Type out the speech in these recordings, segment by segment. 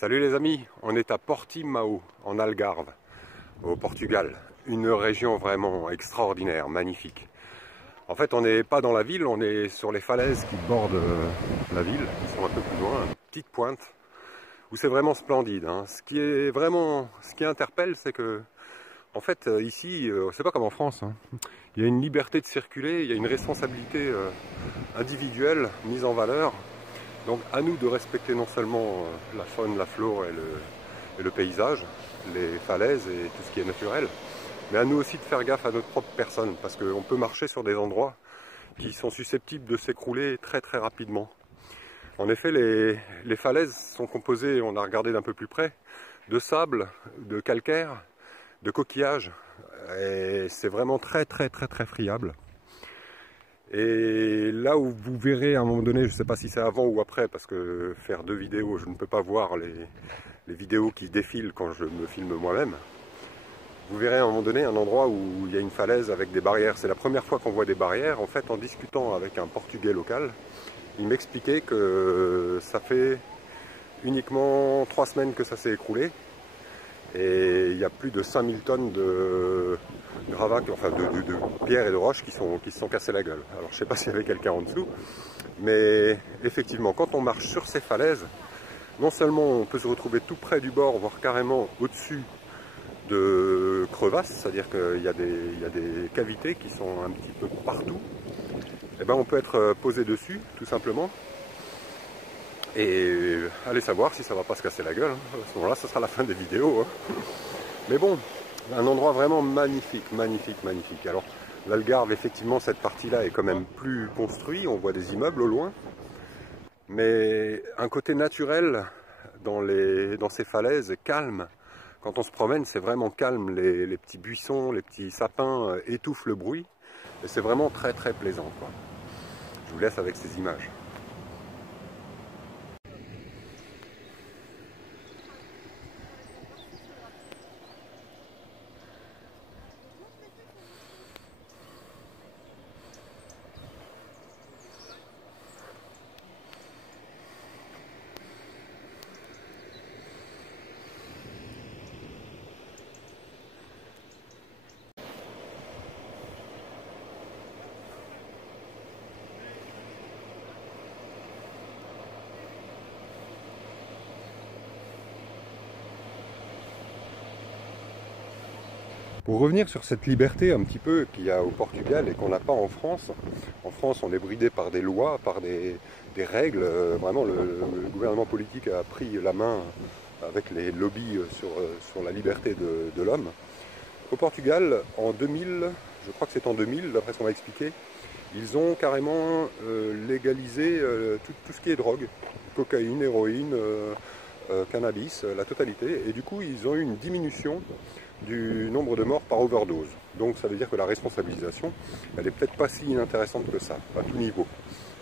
Salut les amis, on est à Portimao, en Algarve, au Portugal. Une région vraiment extraordinaire, magnifique. En fait, on n'est pas dans la ville, on est sur les falaises qui bordent la ville, qui sont un peu plus loin, une petite pointe, où c'est vraiment splendide. Ce qui interpelle, c'est que, en fait, ici, c'est pas comme en France. Il y a une liberté de circuler, il y a une responsabilité individuelle mise en valeur. Donc à nous de respecter non seulement la faune, la flore et le paysage, les falaises et tout ce qui est naturel, mais à nous aussi de faire gaffe à notre propre personne, parce qu'on peut marcher sur des endroits qui sont susceptibles de s'écrouler très très rapidement. En effet, les falaises sont composées, on a regardé d'un peu plus près, de sable, de calcaire, de coquillages, et c'est vraiment très très très très friable. Et là où vous verrez à un moment donné, je ne sais pas si c'est avant ou après, parce que faire deux vidéos, je ne peux pas voir les vidéos qui défilent quand je me filme moi-même. Vous verrez à un moment donné un endroit où il y a une falaise avec des barrières. C'est la première fois qu'on voit des barrières. En fait, en discutant avec un Portugais local, il m'expliquait que ça fait uniquement 3 semaines que ça s'est écroulé. Et il y a plus de 5000 tonnes de gravats, enfin de pierres et de roches qui se sont cassées la gueule. Alors je ne sais pas s'il y avait quelqu'un en dessous, mais effectivement, quand on marche sur ces falaises, non seulement on peut se retrouver tout près du bord, voire carrément au-dessus de crevasses, c'est-à-dire qu'il y a des cavités qui sont un petit peu partout, et ben on peut être posé dessus, tout simplement. Et allez savoir si ça va pas se casser la gueule. À ce moment-là, ce sera la fin des vidéos. Mais bon, un endroit vraiment magnifique, magnifique, magnifique. Alors, l'Algarve, effectivement, cette partie-là est quand même plus construite. On voit des immeubles au loin. Mais un côté naturel dans ces falaises, calme. Quand on se promène, c'est vraiment calme. Les petits buissons, les petits sapins étouffent le bruit. Et c'est vraiment très, très plaisant, quoi. Je vous laisse avec ces images. Pour revenir sur cette liberté un petit peu qu'il y a au Portugal et qu'on n'a pas en France on est bridé par des lois, par des règles. Vraiment le gouvernement politique a pris la main avec les lobbies sur la liberté de l'homme. Au Portugal, en 2000, je crois que c'est en 2000, d'après ce qu'on m'a expliqué, ils ont carrément légalisé tout ce qui est drogue, cocaïne, héroïne, cannabis, la totalité. Et du coup, ils ont eu une diminution du nombre de morts par overdose. Donc ça veut dire que la responsabilisation, elle n'est peut-être pas si inintéressante que ça, à tout niveau.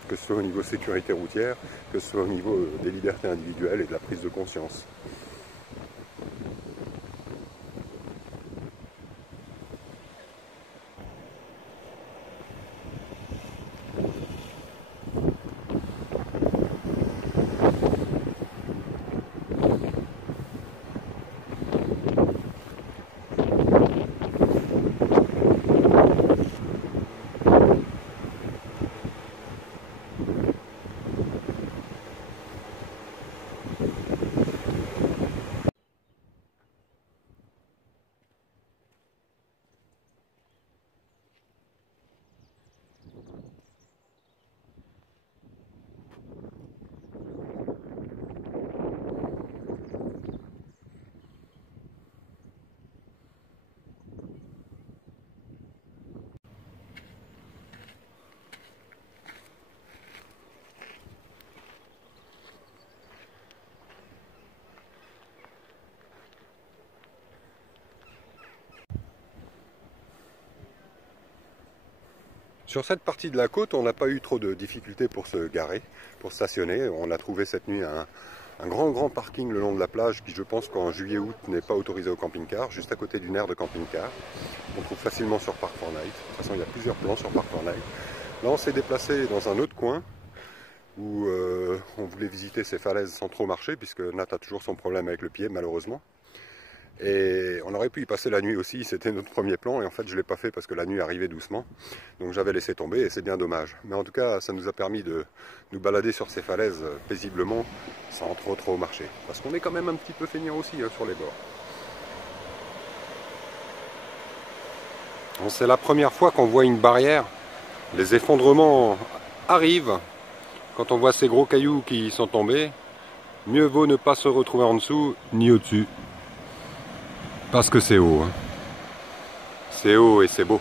Que ce soit au niveau sécurité routière, que ce soit au niveau des libertés individuelles et de la prise de conscience. Sur cette partie de la côte, on n'a pas eu trop de difficultés pour se garer, pour stationner. On a trouvé cette nuit un grand parking le long de la plage qui, je pense qu'en juillet-août, n'est pas autorisé au camping-car, juste à côté d'une aire de camping-car. On trouve facilement sur Park4Night. De toute façon, il y a plusieurs plans sur Park4Night. Là, on s'est déplacé dans un autre coin où on voulait visiter ces falaises sans trop marcher, puisque Nat a toujours son problème avec le pied, malheureusement. Et on aurait pu y passer la nuit aussi, c'était notre premier plan, et en fait je ne l'ai pas fait parce que la nuit arrivait doucement. Donc j'avais laissé tomber, et c'est bien dommage. Mais en tout cas, ça nous a permis de nous balader sur ces falaises paisiblement, sans trop marcher. Parce qu'on est quand même un petit peu feignant aussi sur les bords. C'est la première fois qu'on voit une barrière. Les effondrements arrivent. Quand on voit ces gros cailloux qui sont tombés, mieux vaut ne pas se retrouver en dessous ni au-dessus. Parce que c'est haut. C'est haut et c'est beau.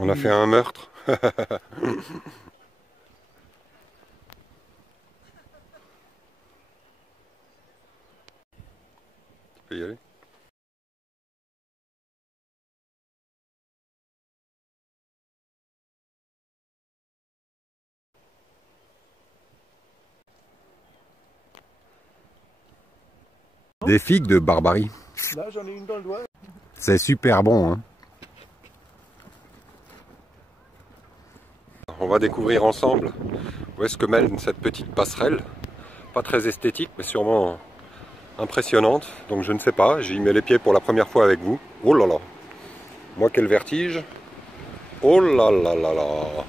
On a fait un meurtre. Tu peux y aller. Des figues de Barbarie. Là, j'en ai une dans le doigt. C'est super bon, hein. On va découvrir ensemble où est-ce que mène cette petite passerelle. Pas très esthétique, mais sûrement impressionnante. Donc je ne sais pas, j'y mets les pieds pour la première fois avec vous. Oh là là. Moi quel vertige. Oh là là là là.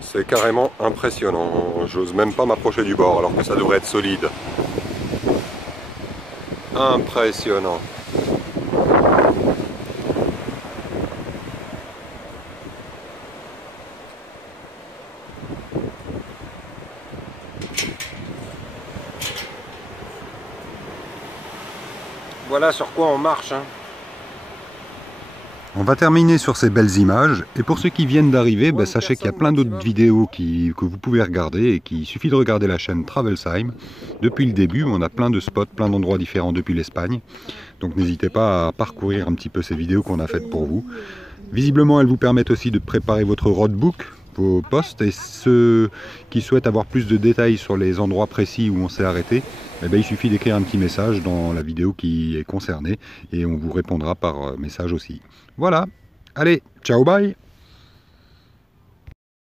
C'est carrément impressionnant. J'ose même pas m'approcher du bord alors que ça devrait être solide. Impressionnant. Voilà sur quoi on marche. On va terminer sur ces belles images. Et pour ceux qui viennent d'arriver, sachez qu'il y a plein d'autres vidéos que vous pouvez regarder et qu'il suffit de regarder la chaîne Travelsheim. Depuis le début, on a plein de spots, plein d'endroits différents depuis l'Espagne. Donc n'hésitez pas à parcourir un petit peu ces vidéos qu'on a faites pour vous. Visiblement, elles vous permettent aussi de préparer votre roadbook, vos posts, et ceux qui souhaitent avoir plus de détails sur les endroits précis où on s'est arrêté, il suffit d'écrire un petit message dans la vidéo qui est concernée et on vous répondra par message aussi. Voilà, allez, ciao, bye!